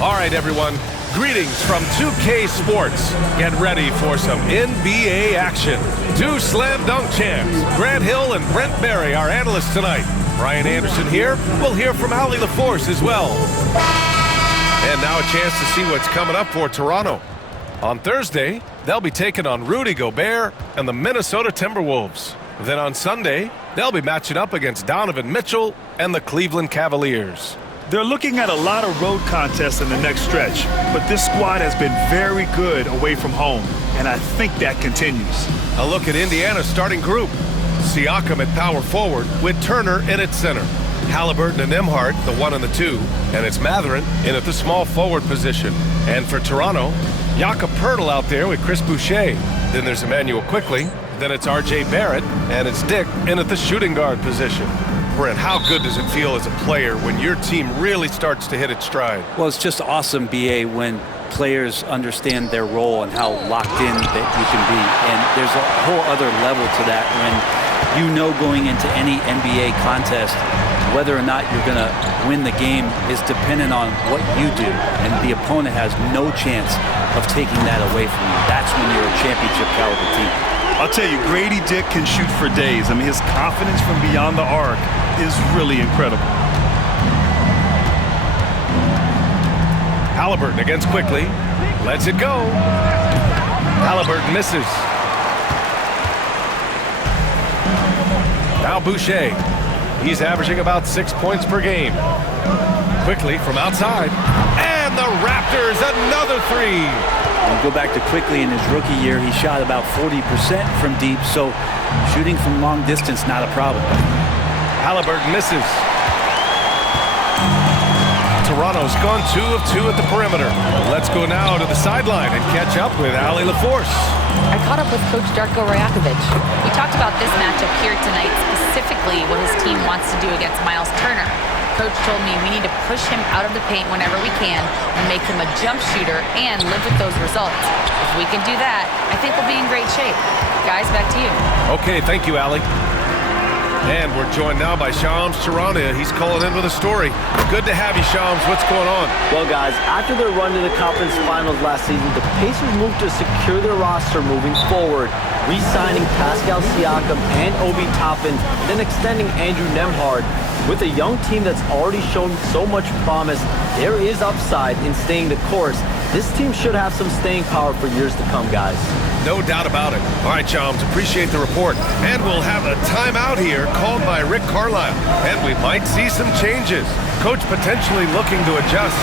All right, everyone. Greetings from 2K Sports. Get ready for some NBA action. Two slam dunk champs, Grant Hill and Brent Berry, our analysts tonight. Brian Anderson here. We'll hear from Allie LaForce as well. And now a chance to see what's coming up for Toronto. On Thursday, they'll be taking on Rudy Gobert and the Minnesota Timberwolves. Then on Sunday, they'll be matching up against Donovan Mitchell and the Cleveland Cavaliers. They're looking at a lot of road contests in the next stretch, but this squad has been very good away from home, and I think that continues. A look at Indiana's starting group. Siakam at power forward with Turner in at center. Halliburton and Nembhard, the 1 and the 2, and it's Mathurin in at the small forward position. And for Toronto, Jakob Poeltl out there with Chris Boucher. Then there's Emmanuel Quickley. Then it's R.J. Barrett, and it's Dick in at the shooting guard position. Brent, how good does it feel as a player when your team really starts to hit its stride? Well, it's just awesome, B.A., when players understand their role and how locked in that you can be. And there's a whole other level to that when you know going into any NBA contest whether or not you're going to win the game is dependent on what you do. And the opponent has no chance of taking that away from you. That's when you're a championship caliber team. I'll tell you, Grady Dick can shoot for days. I mean, his confidence from beyond the arc is really incredible. Halliburton against Quickley. Lets it go. Halliburton misses. Now Boucher. He's averaging about 6 points per game. Quickley from outside. And the Raptors, another three. And go back to Quickley in his rookie year, he shot about 40% from deep, so shooting from long distance, not a problem. Halliburton misses. Toronto's gone 2 of 2 at the perimeter. Let's go now to the sideline and catch up with Allie LaForce. I caught up with Coach Darko Rajakovic. We talked about this matchup here tonight, specifically what his team wants to do against Miles Turner. Coach told me we need to push him out of the paint whenever we can and make him a jump shooter and live with those results. If we can do that, I think we'll be in great shape. Guys, back to you. Okay, thank you, Allie. And we're joined now by Shams Charania. He's calling in with a story. Good to have you, Shams. What's going on? Well, guys, after their run to the conference finals last season, the Pacers moved to secure their roster moving forward, re-signing Pascal Siakam and Obi Toppin, then extending Andrew Nembhard. With a young team that's already shown so much promise, there is upside in staying the course. This team should have some staying power for years to come, guys. No doubt about it. All right, Shams, appreciate the report. And we'll have a timeout here called by Rick Carlisle. And we might see some changes. Coach potentially looking to adjust.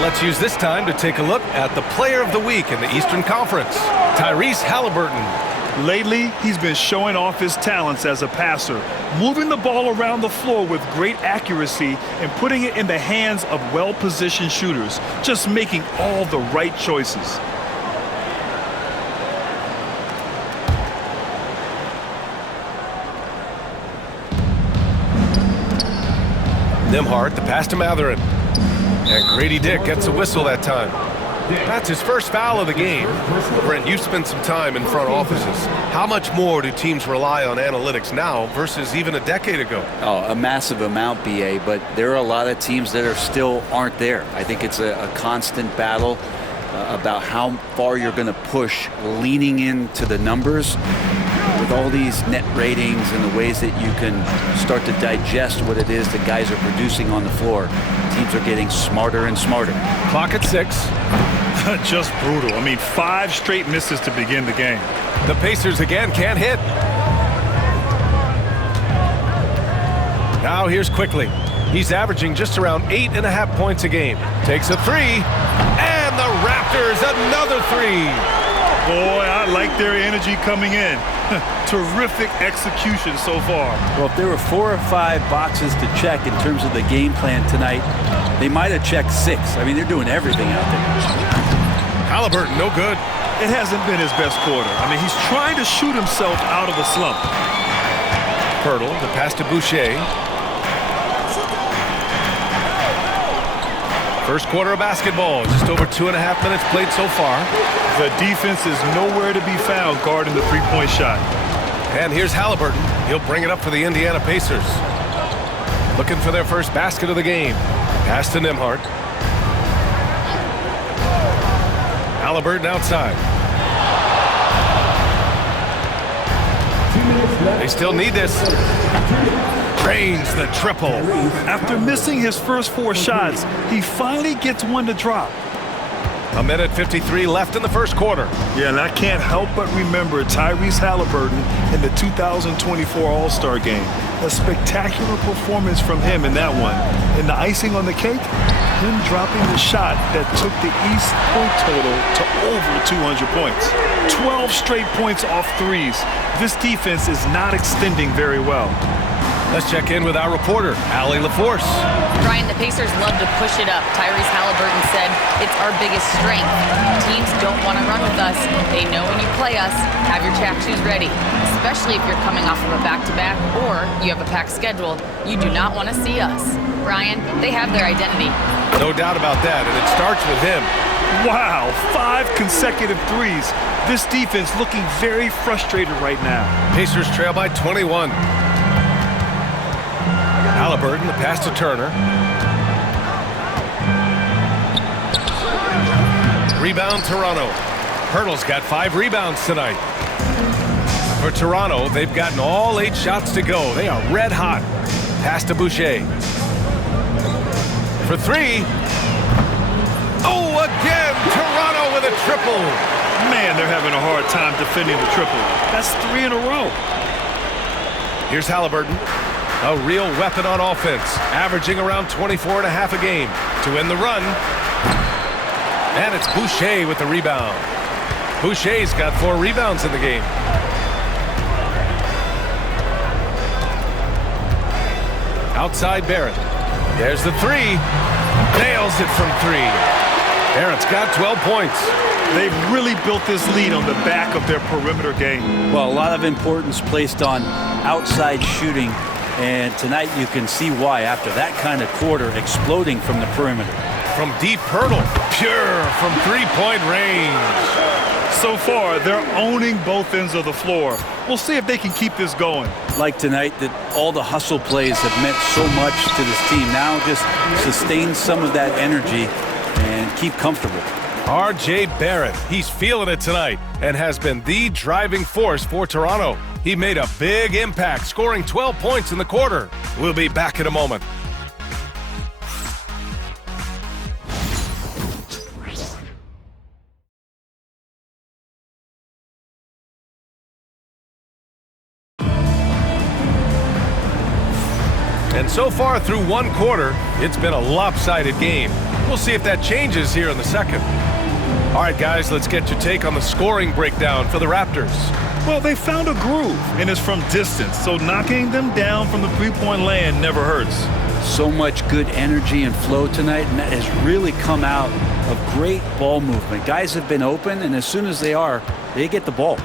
Let's use this time to take a look at the Player of the Week in the Eastern Conference, Tyrese Halliburton. Lately, he's been showing off his talents as a passer, moving the ball around the floor with great accuracy and putting it in the hands of well-positioned shooters, just making all the right choices. Nembhard, the pass to Mathurin. And Grady Dick gets a whistle that time. That's his first foul of the game. Brent, you spent some time in front offices. How much more do teams rely on analytics now versus even a decade ago? Oh, a massive amount, BA, but there are a lot of teams that are still aren't there. I think it's a constant battle about how far you're going to push, leaning into the numbers. with all these net ratings and the ways that you can start to digest what it is that guys are producing on the floor, teams are getting smarter and smarter. Clock at 6. Just brutal. I mean, 5 straight misses to begin the game. The Pacers again can't hit. Now here's Quickly. He's averaging just around 8.5 points a game. Takes a 3. And the Raptors another 3. Boy, I like their energy coming in. Terrific execution so far. Well, if there were 4 or 5 boxes to check in terms of the game plan tonight, they might have checked 6. I mean, they're doing everything out there. Halliburton, no good. It hasn't been his best quarter. I mean, he's trying to shoot himself out of a slump. Pirtle, the pass to Boucher. First quarter of basketball, just over 2.5 minutes played so far. The defense is nowhere to be found guarding the three-point shot. And here's Halliburton. He'll bring it up for the Indiana Pacers. Looking for their first basket of the game. Pass to Nembhard. Halliburton outside. They still need this. Drains the triple. After missing his first 4 shots, he finally gets one to drop. 1:53 left in the first quarter. Yeah, and I can't help but remember Tyrese Halliburton in the 2024 All-Star Game. A spectacular performance from him in that one. And the icing on the cake, him dropping the shot that took the East point total to over 200 points. 12 straight points off threes. This defense is not extending very well. Let's check in with our reporter, Allie LaForce. Brian, the Pacers love to push it up. Tyrese Halliburton said it's our biggest strength. Teams don't want to run with us. They know when you play us, have your track shoes ready, especially if you're coming off of a back-to-back or you have a packed schedule. You do not want to see us. Brian, they have their identity. No doubt about that, and it starts with him. Wow, 5 consecutive threes. This defense looking very frustrated right now. Pacers trail by 21. Halliburton, the pass to Turner. Rebound, Toronto. Pirtle's got 5 rebounds tonight. For Toronto, they've gotten all 8 shots to go. They are red hot. Pass to Boucher. For 3. Oh, again, Toronto with a triple. Man, they're having a hard time defending the triple. That's 3 in a row. Here's Halliburton. A real weapon on offense, averaging around 24.5 a game to win the run. And it's Boucher with the rebound. Boucher's got 4 rebounds in the game. Outside Barrett. There's the 3. Nails it from 3. Barrett's got 12 points. They've really built this lead on the back of their perimeter game. Well, a lot of importance placed on outside shooting. And tonight you can see why after that kind of quarter, exploding from the perimeter. From deep, Pirtle, pure from 3-point range. So far, they're owning both ends of the floor. We'll see if they can keep this going. Like tonight, that all the hustle plays have meant so much to this team. Now just sustain some of that energy and keep comfortable. R.J. Barrett, he's feeling it tonight and has been the driving force for Toronto. He made a big impact, scoring 12 points in the quarter. We'll be back in a moment. And so far through one quarter, it's been a lopsided game. We'll see if that changes here in the second. All right, guys, let's get your take on the scoring breakdown for the Raptors. Well, they found a groove, and it's from distance, so knocking them down from the three-point land never hurts. So much good energy and flow tonight, and that has really come out of great ball movement. Guys have been open, and as soon as they are, they get the ball.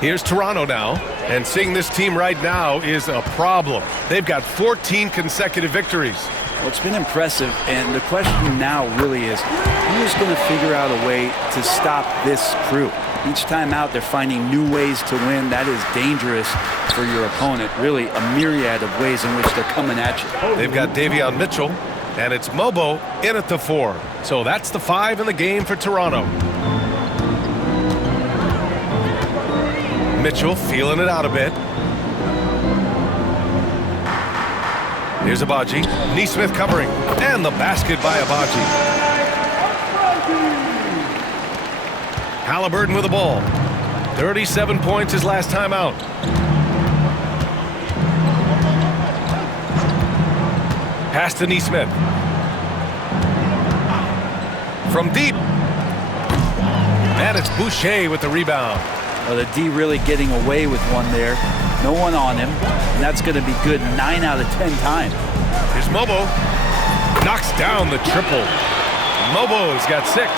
Here's Toronto now, and seeing this team right now is a problem. They've got 14 consecutive victories. Well, it's been impressive, and the question now really is, who is going to figure out a way to stop this crew? Each time out, they're finding new ways to win. That is dangerous for your opponent. Really, a myriad of ways in which they're coming at you. They've got Davion Mitchell, and it's Mobo in at the 4. So that's the 5 in the game for Toronto. Mitchell feeling it out a bit. Here's Abaji. Neesmith covering. And the basket by Abaji. Halliburton with the ball. 37 points his last time out. Pass to Neesmith. From deep. And it's Boucher with the rebound. Well, the D really getting away with one there. No one on him, and that's going to be good 9 out of 10 times. Here's Mobo. Knocks down the triple. Mobo's got 6.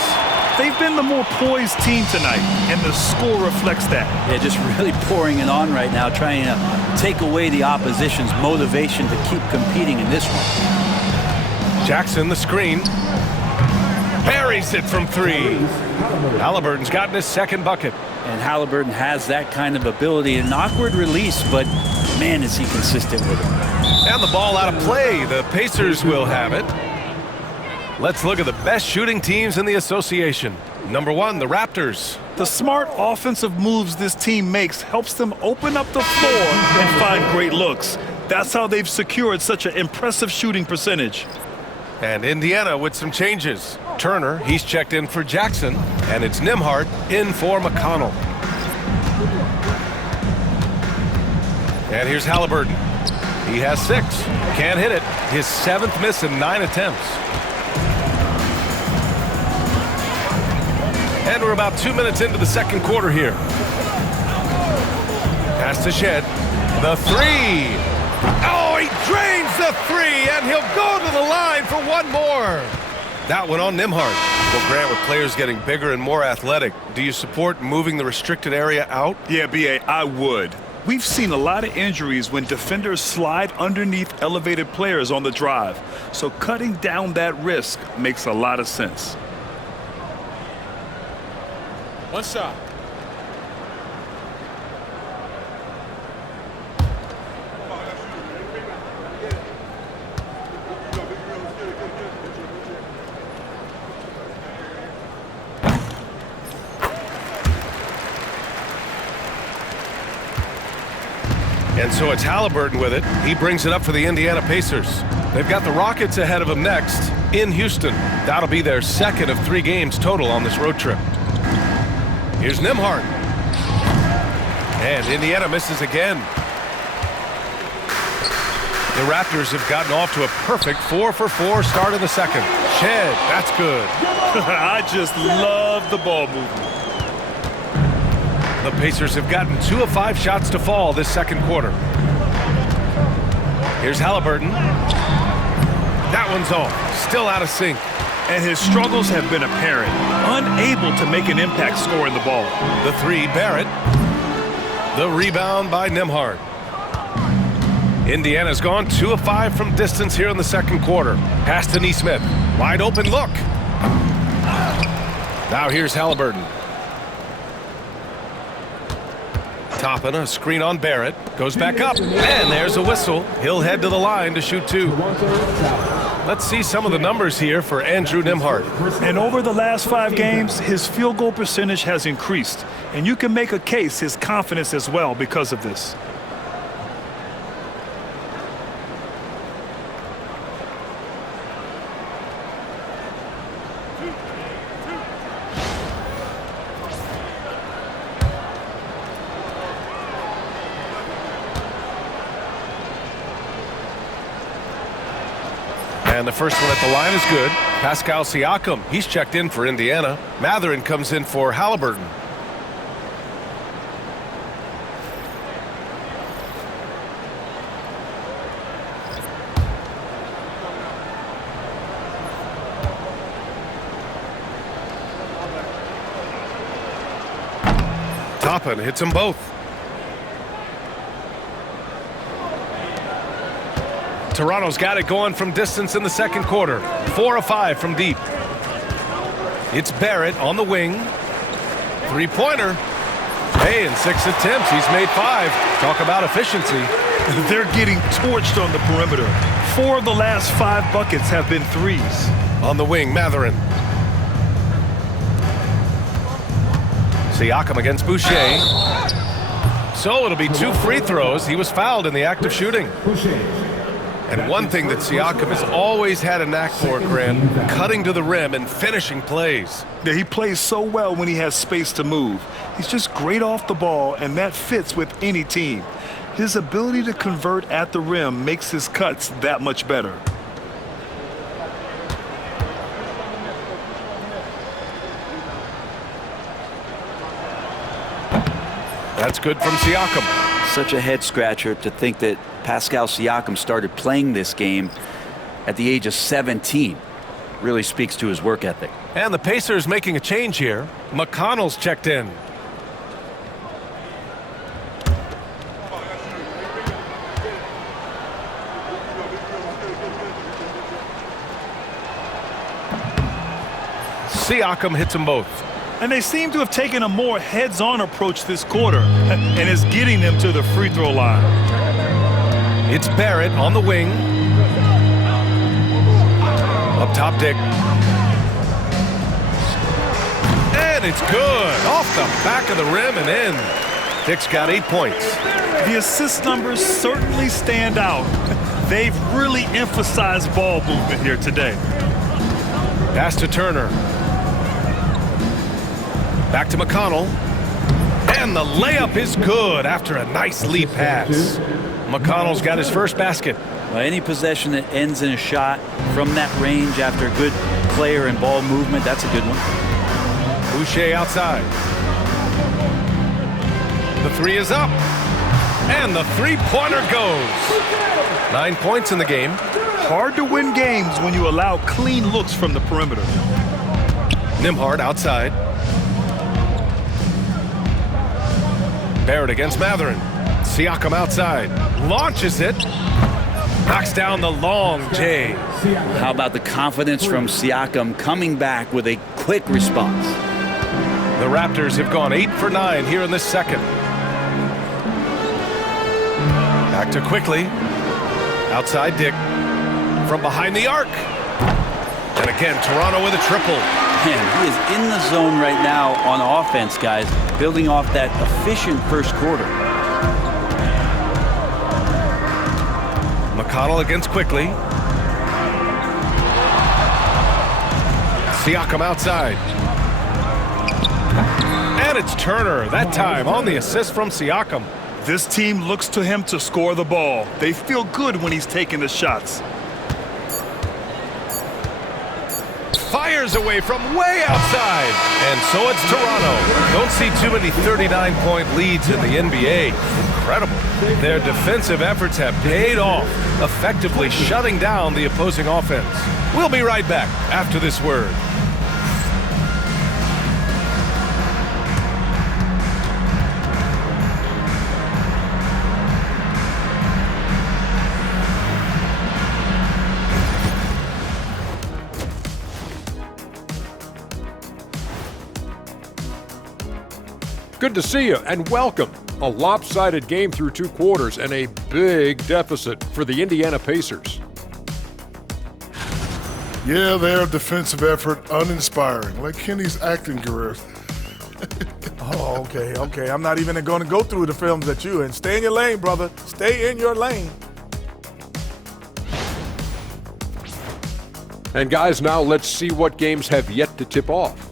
They've been the more poised team tonight, and the score reflects that. Yeah, just really pouring it on right now, trying to take away the opposition's motivation to keep competing in this one. Jackson, the screen. Buries it from 3. Halliburton's gotten his second bucket. And Halliburton has that kind of ability. An awkward release, but man, is he consistent with it. And the ball out of play. The Pacers will have it. Let's look at the best shooting teams in the association. Number 1, the Raptors. The smart offensive moves this team makes helps them open up the floor and find great looks. That's how they've secured such an impressive shooting percentage. And Indiana with some changes. Turner, he's checked in for Jackson, and it's Nembhard in for McConnell. And here's Halliburton. He has 6. Can't hit it. His 7th miss in 9 attempts. And we're about 2 minutes into the second quarter here. Pass to Shed. The 3. Oh, he drains the 3, and he'll go to the line for one more. That one on Nembhard. Well, Grant, with players getting bigger and more athletic, do you support moving the restricted area out? Yeah, B.A., I would. We've seen a lot of injuries when defenders slide underneath elevated players on the drive. So cutting down that risk makes a lot of sense. One shot. And so it's Halliburton with it. He brings it up for the Indiana Pacers. They've got the Rockets ahead of them next in Houston. That'll be their second of 3 games total on this road trip. Here's Nembhard. And Indiana misses again. The Raptors have gotten off to a perfect 4-for-4 start in the second. Shed, that's good. I just love the ball movement. The Pacers have gotten 2 of 5 shots to fall this second quarter. Here's Halliburton. That one's off. Still out of sync. And his struggles have been apparent. Unable to make an impact scoring the ball. The 3, Barrett. The rebound by Nembhard. Indiana's gone 2 of 5 from distance here in the second quarter. Pass to Neesmith. Wide open look. Now here's Halliburton. Toppin, a screen on Barrett. Goes back up. And there's a whistle. He'll head to the line to shoot 2. Let's see some of the numbers here for Andrew Nembhard. And over the last 5 games, his field goal percentage has increased. And you can make a case his confidence as well because of this. And the first one at the line is good. Pascal Siakam, he's checked in for Indiana. Mathurin comes in for Halliburton. Toppin hits them both. Toronto's got it going from distance in the second quarter. 4 of 5 from deep. It's Barrett on the wing. 3-pointer. Hey, in 6 attempts, he's made 5. Talk about efficiency. They're getting torched on the perimeter. 4 of the last 5 buckets have been 3s. On the wing, Mathurin. Siakam against Boucher. So it'll be 2 free throws. He was fouled in the act of shooting. And one thing that Siakam has always had a knack for, Grant, cutting to the rim and finishing plays. Yeah, he plays so well when he has space to move. He's just great off the ball, and that fits with any team. His ability to convert at the rim makes his cuts that much better. That's good from Siakam. Such a head scratcher to think that Pascal Siakam started playing this game at the age of 17. Really speaks to his work ethic. And the Pacers making a change here. McConnell's checked in. Siakam hits them both. And they seem to have taken a more heads-on approach this quarter, and is getting them to the free throw line. It's Barrett on the wing. Up top, Dick. And it's good. Off the back of the rim and in. Dick's got 8 points. The assist numbers certainly stand out. They've really emphasized ball movement here today. Pass to Turner. Back to McConnell. And the layup is good after a nice lead pass. McConnell's got his first basket. Well, any possession that ends in a shot from that range after a good player and ball movement, that's a good one. Boucher outside. The 3 is up. And the three-pointer goes. 9 points in the game. Hard to win games when you allow clean looks from the perimeter. Nembhard outside. Barrett against Matherin. Siakam outside. Launches it. Knocks down the long J. How about the confidence from Siakam coming back with a quick response? The Raptors have gone 8 for 9 here in this second. Back to Quickly. Outside Dick. From behind the arc. And again, Toronto with a triple. Man, he is in the zone right now on offense, guys, building off that efficient first quarter. McConnell against Quickly. Siakam outside. And it's Turner, that time on the assist from Siakam. This team looks to him to score the ball. They feel good when he's taking the shots. Fires away from way outside. And so it's Toronto. Don't see too many 39-point leads in the NBA. Incredible. Their defensive efforts have paid off, effectively shutting down the opposing offense. We'll be right back after this word. Good to see you and welcome. A lopsided game through 2 quarters and a big deficit for the Indiana Pacers. Yeah, their defensive effort uninspiring, like Kenny's acting career. Oh, okay. I'm not even going to go through the films that you in. Stay in your lane, brother. Stay in your lane. And guys, now let's see what games have yet to tip off.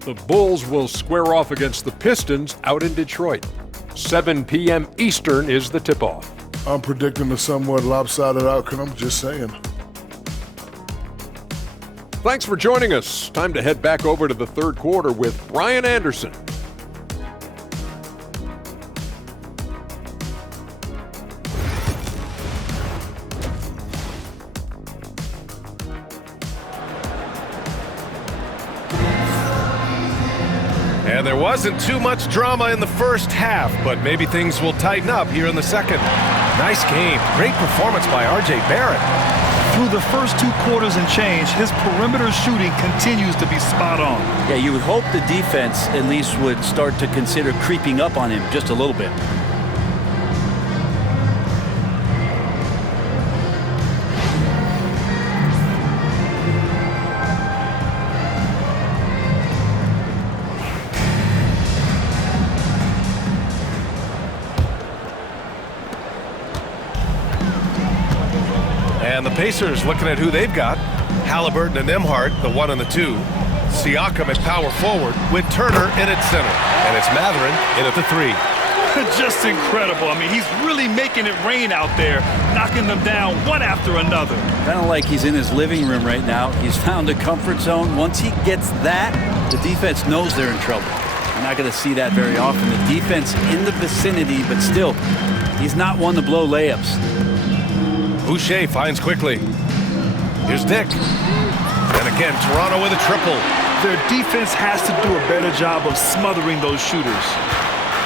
The Bulls will square off against the Pistons out in Detroit. 7 p.m. Eastern is the tip-off. I'm predicting a somewhat lopsided outcome, I'm just saying. Thanks for joining us. Time to head back over to the third quarter with Brian Anderson. And there wasn't too much drama in the first half, but maybe things will tighten up here in the second. Nice game. Great performance by R.J. Barrett. Through the first 2 quarters and change, his perimeter shooting continues to be spot on. Yeah, you would hope the defense at least would start to consider creeping up on him just a little bit. Pacers looking at who they've got. Halliburton and Nembhard, the 1 and the 2. Siakam at power forward with Turner in at center. And it's Mathurin in at the 3. Just incredible. I mean, he's really making it rain out there, knocking them down one after another. Kind of like he's in his living room right now. He's found a comfort zone. Once he gets that, the defense knows they're in trouble. You're not going to see that very often. The defense in the vicinity, but still, he's not one to blow layups. Boucher finds quickly. Here's Dick. And again, Toronto with a triple. Their defense has to do a better job of smothering those shooters.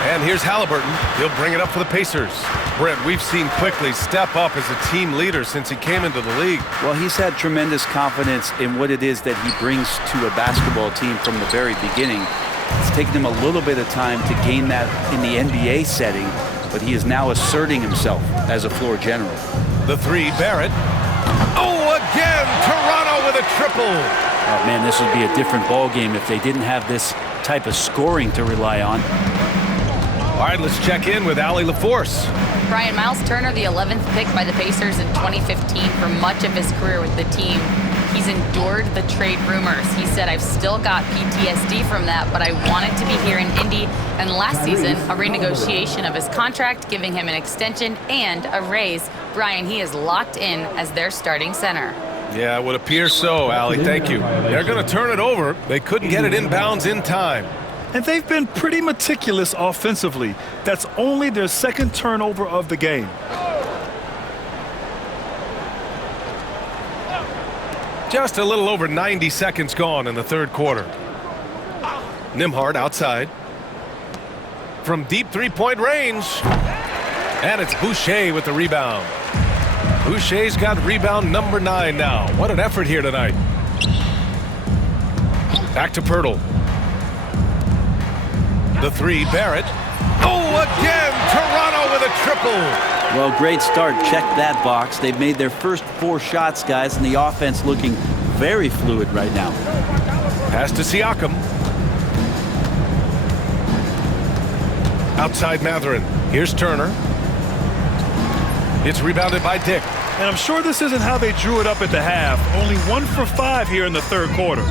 And here's Halliburton. He'll bring it up for the Pacers. Brent, we've seen Quickly step up as a team leader since he came into the league. Well, he's had tremendous confidence in what it is that he brings to a basketball team from the very beginning. It's taken him a little bit of time to gain that in the NBA setting, but he is now asserting himself as a floor general. The 3, Barrett. Oh, again, Toronto with a triple. Oh, man, this would be a different ball game if they didn't have this type of scoring to rely on. All right, let's check in with Allie LaForce. Brian, Miles Turner, the 11th pick by the Pacers in 2015 for much of his career with the team. He's endured the trade rumors. He said, I've still got PTSD from that, but I wanted to be here in Indy. And last season, a renegotiation of his contract, giving him an extension and a raise. Brian, he is locked in as their starting center. Yeah, it would appear so, Allie. Thank you. They're going to turn it over. They couldn't get it inbounds in time. And they've been pretty meticulous offensively. That's only their second turnover of the game. Just a little over 90 seconds gone in the third quarter. Nembhard outside. From deep three-point range. And it's Boucher with the rebound. Boucher's got rebound number 9 now. What an effort here tonight. Back to Pirtle. The 3, Barrett. Oh, again, Toronto with a triple. Well, great start. Check that box. They've made their first 4 shots, guys, and the offense looking very fluid right now. Pass to Siakam. Outside Mathurin. Here's Turner. It's rebounded by Dick. And I'm sure this isn't how they drew it up at the half. Only 1 for 5 here in the third quarter.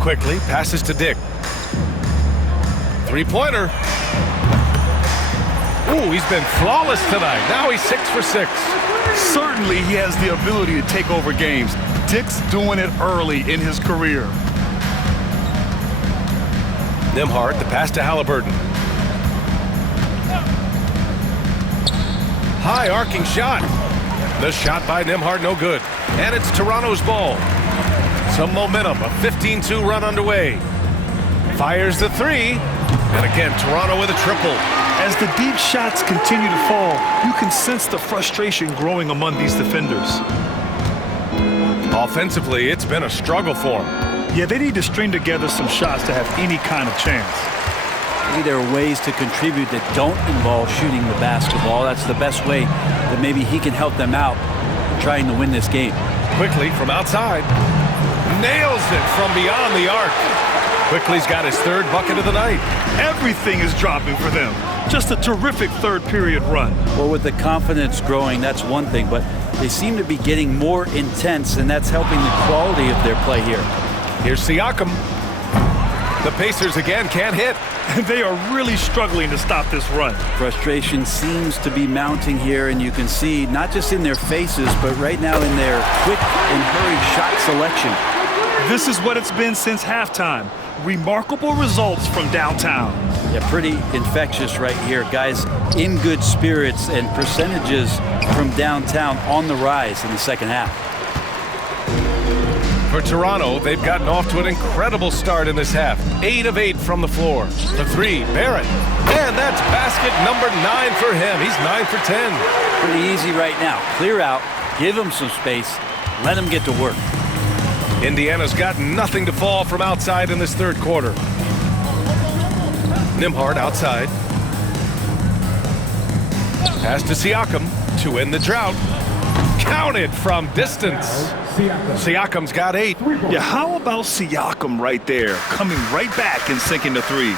Quickly passes to Dick. Three-pointer. Ooh, he's been flawless tonight. Now he's 6 for 6. Certainly he has the ability to take over games. Dick's doing it early in his career. Nembhard, the pass to Halliburton. High arcing shot. The shot by Nembhard, no good. And it's Toronto's ball. Some momentum, a 15-2 run underway. Fires the 3. And again, Toronto with a triple. As the deep shots continue to fall, you can sense the frustration growing among these defenders. Offensively, it's been a struggle for them. Yeah, they need to string together some shots to have any kind of chance. Maybe there are ways to contribute that don't involve shooting the basketball. That's the best way that maybe he can help them out trying to win this game. Quickly from outside. Nails it from beyond the arc. Quickly's got his 3rd bucket of the night. Everything is dropping for them. Just a terrific third period run. Well, with the confidence growing, that's one thing, but they seem to be getting more intense, and that's helping the quality of their play here. Here's Siakam. The Pacers again can't hit. They are really struggling to stop this run. Frustration seems to be mounting here, and you can see not just in their faces, but right now in their quick and hurried shot selection. This is what it's been since halftime. Remarkable results from downtown. Yeah, pretty infectious right here. Guys in good spirits, and percentages from downtown on the rise in the second half. For Toronto, they've gotten off to an incredible start in this half. 8 of 8 from the floor. The 3, Barrett. And that's basket number 9 for him. He's 9 for 10. Pretty easy right now. Clear out, give him some space, let him get to work. Indiana's got nothing to fall from outside in this third quarter. Nembhard outside. Pass to Siakam to end the drought. Counted from distance. Siakam's got 8. Yeah, how about Siakam right there, coming right back and sinking the 3.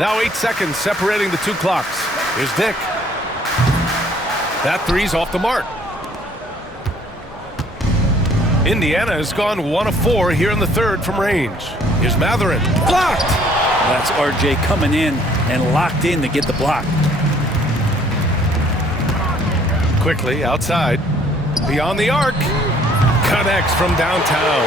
Now 8 seconds separating the 2 clocks. Here's Dick. That three's off the mark. Indiana has gone 1 of 4 here in the third from range. Here's Mathurin. Blocked! That's RJ coming in and locked in to get the block. Quickly outside. Beyond the arc. Connects from downtown.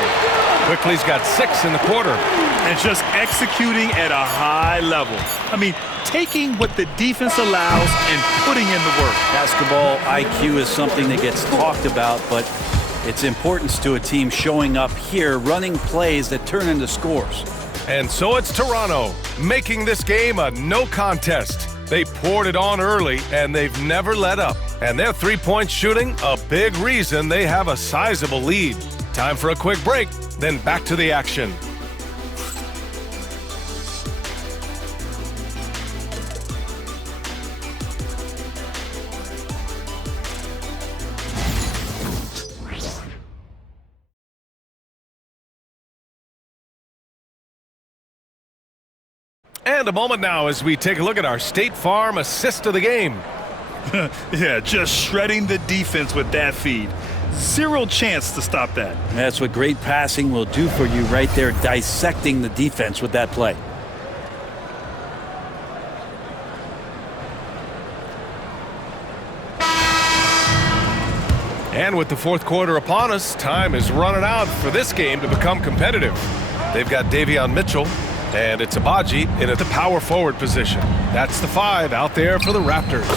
Quickly's got 6 in the quarter. And just executing at a high level. I mean, taking what the defense allows and putting in the work. Basketball IQ is something that gets talked about, but its importance to a team showing up here, running plays that turn into scores. And so it's Toronto, making this game a no contest. They poured it on early, and they've never let up. And their three-point shooting, a big reason they have a sizable lead. Time for a quick break, then back to the action. And a moment now as we take a look at our State Farm assist of the game. Yeah, just shredding the defense with that feed. Zero chance to stop that. That's what great passing will do for you right there, dissecting the defense with that play. And with the fourth quarter upon us, time is running out for this game to become competitive. They've got Davion Mitchell, and it's Abaji in at the power forward position. That's the 5 out there for the Raptors.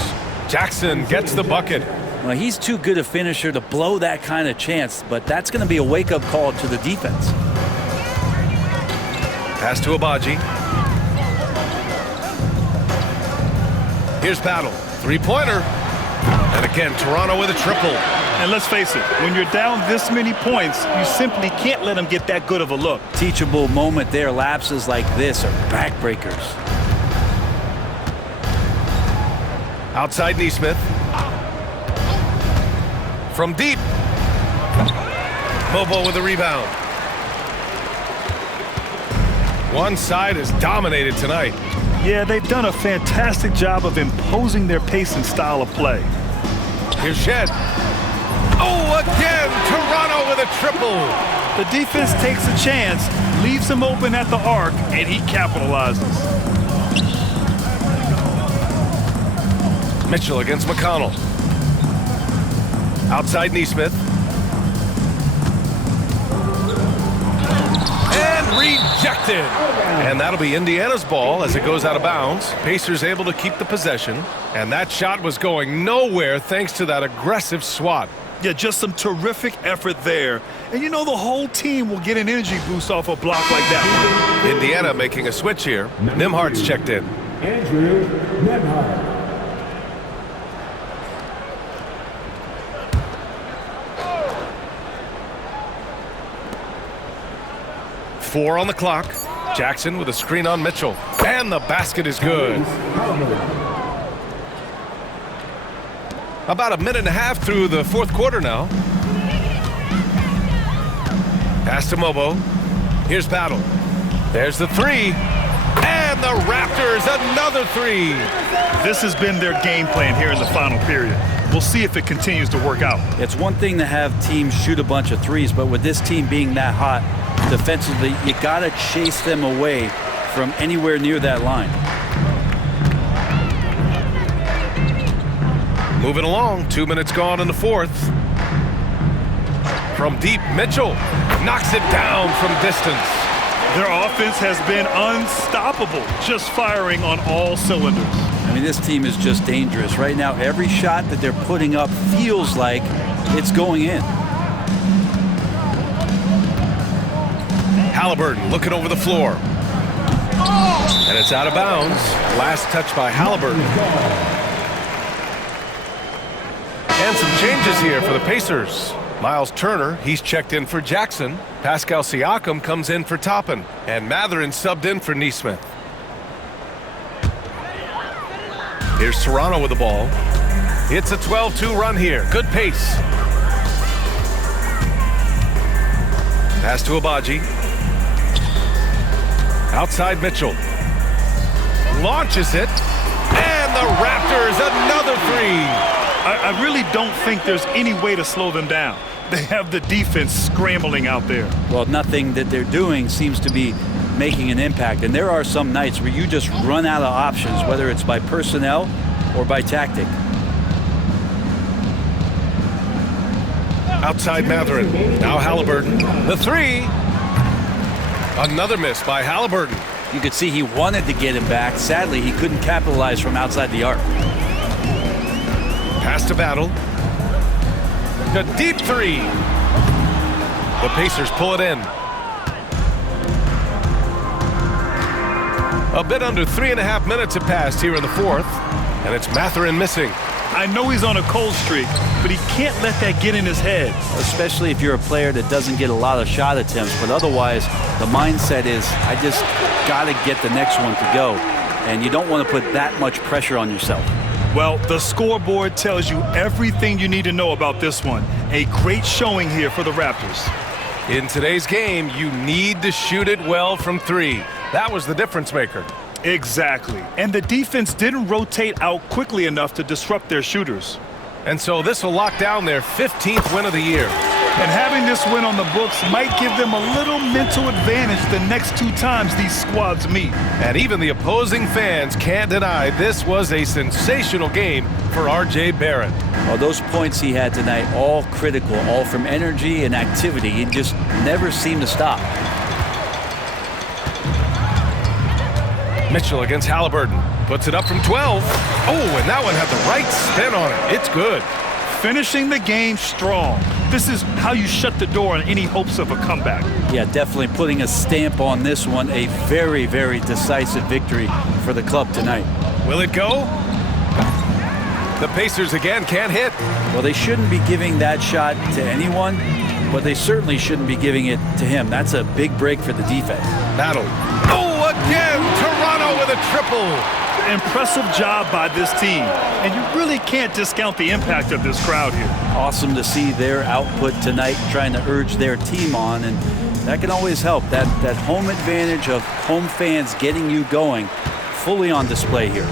Jackson gets the bucket. Well, he's too good a finisher to blow that kind of chance, but that's going to be a wake-up call to the defense. Pass to Abaji. Here's Battle. Three-pointer. And again, Toronto with a triple. And let's face it, when you're down this many points, you simply can't let them get that good of a look. Teachable moment there. Lapses like this are backbreakers. Outside Neesmith. From deep. Bobo with the rebound. One side is dominated tonight. Yeah, they've done a fantastic job of imposing their pace and style of play. Here's Shed. Oh, again, Toronto with a triple. The defense takes a chance, leaves him open at the arc, and he capitalizes. Mitchell against McConnell. Outside Neesmith. And rejected. And that'll be Indiana's ball as it goes out of bounds. Pacers able to keep the possession. And that shot was going nowhere thanks to that aggressive swat. Yeah, just some terrific effort there. And you know the whole team will get an energy boost off a block like that. Indiana making a switch here. Nimhardt's checked in. Andrew Nimhardt. Four on the clock. Jackson with a screen on Mitchell. And the basket is good. About a minute and a half through the fourth quarter now. Pass to Mobo. Here's Battle. There's the 3. And the Raptors, another 3. This has been their game plan here in the final period. We'll see if it continues to work out. It's one thing to have teams shoot a bunch of threes, but with this team being that hot defensively, you got to chase them away from anywhere near that line. Moving along, 2 minutes gone in the fourth. From deep, Mitchell knocks it down from distance. Their offense has been unstoppable, just firing on all cylinders. I mean, this team is just dangerous. Right now, every shot that they're putting up feels like it's going in. Halliburton looking over the floor. And it's out of bounds. Last touch by Halliburton. And some changes here for the Pacers. Miles Turner, he's checked in for Jackson. Pascal Siakam comes in for Toppin. And Mathurin subbed in for Neesmith. Here's Toronto with the ball. It's a 12-2 run here. Good pace. Pass to Abaji. Outside Mitchell. Launches it. And the Raptors another 3. I really don't think there's any way to slow them down. They have the defense scrambling out there. Well, nothing that they're doing seems to be making an impact. And there are some nights where you just run out of options, whether it's by personnel or by tactic. Outside Mathurin. Now Halliburton. The three. Another miss by Halliburton. You could see he wanted to get him back. Sadly, he couldn't capitalize from outside the arc. Pass to Battle. The deep three. The Pacers pull it in. A bit under 3.5 minutes have passed here in the fourth, and it's Mathurin missing. I know he's on a cold streak, but he can't let that get in his head. Especially if you're a player that doesn't get a lot of shot attempts, but otherwise the mindset is, I just got to get the next one to go, and you don't want to put that much pressure on yourself. Well, the scoreboard tells you everything you need to know about this one. A great showing here for the Raptors. In today's game, you need to shoot it well from three. That was the difference maker. Exactly. And the defense didn't rotate out quickly enough to disrupt their shooters. And so this will lock down their 15th win of the year. And having this win on the books might give them a little mental advantage the next two times these squads meet. And even the opposing fans can't deny this was a sensational game for R.J. Barrett. Well, those points he had tonight, all critical, all from energy and activity. He just never seemed to stop. Mitchell against Halliburton. Puts it up from 12. Oh, and that one had the right spin on it. It's good. Finishing the game strong. This is how you shut the door on any hopes of a comeback. Yeah, definitely putting a stamp on this one. A very, very decisive victory for the club tonight. Will it go? The Pacers again can't hit. Well, they shouldn't be giving that shot to anyone, but they certainly shouldn't be giving it to him. That's a big break for the defense. Battle. Oh, again! Toronto with a triple. Impressive job by this team, and you really can't discount the impact of this crowd here. Awesome to see their output tonight, trying to urge their team on, and that can always help. That home advantage of home fans getting you going, fully on display here.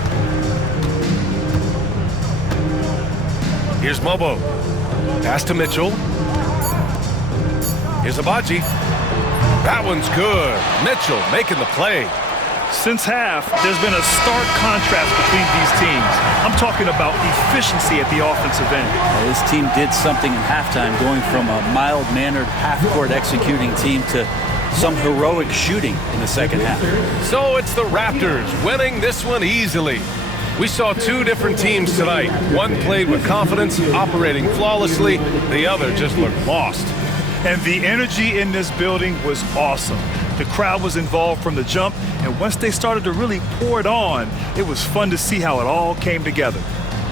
Here's Mobo. Pass to Mitchell. Here's Abaji. That one's good. Mitchell making the play. Since half, there's been a stark contrast between these teams. I'm talking about efficiency at the offensive end. This team did something in halftime, going from a mild-mannered half-court executing team to some heroic shooting in the second half. So it's the Raptors winning this one easily. We saw two different teams tonight. One played with confidence, operating flawlessly. The other just looked lost. And the energy in this building was awesome. The crowd was involved from the jump, and once they started to really pour it on, it was fun to see how it all came together.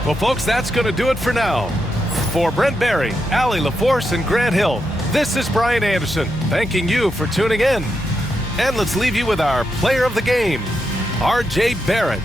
Well, folks, that's going to do it for now. For Brent Barry, Allie LaForce, and Grant Hill, this is Brian Anderson, thanking you for tuning in. And let's leave you with our player of the game, R.J. Barrett.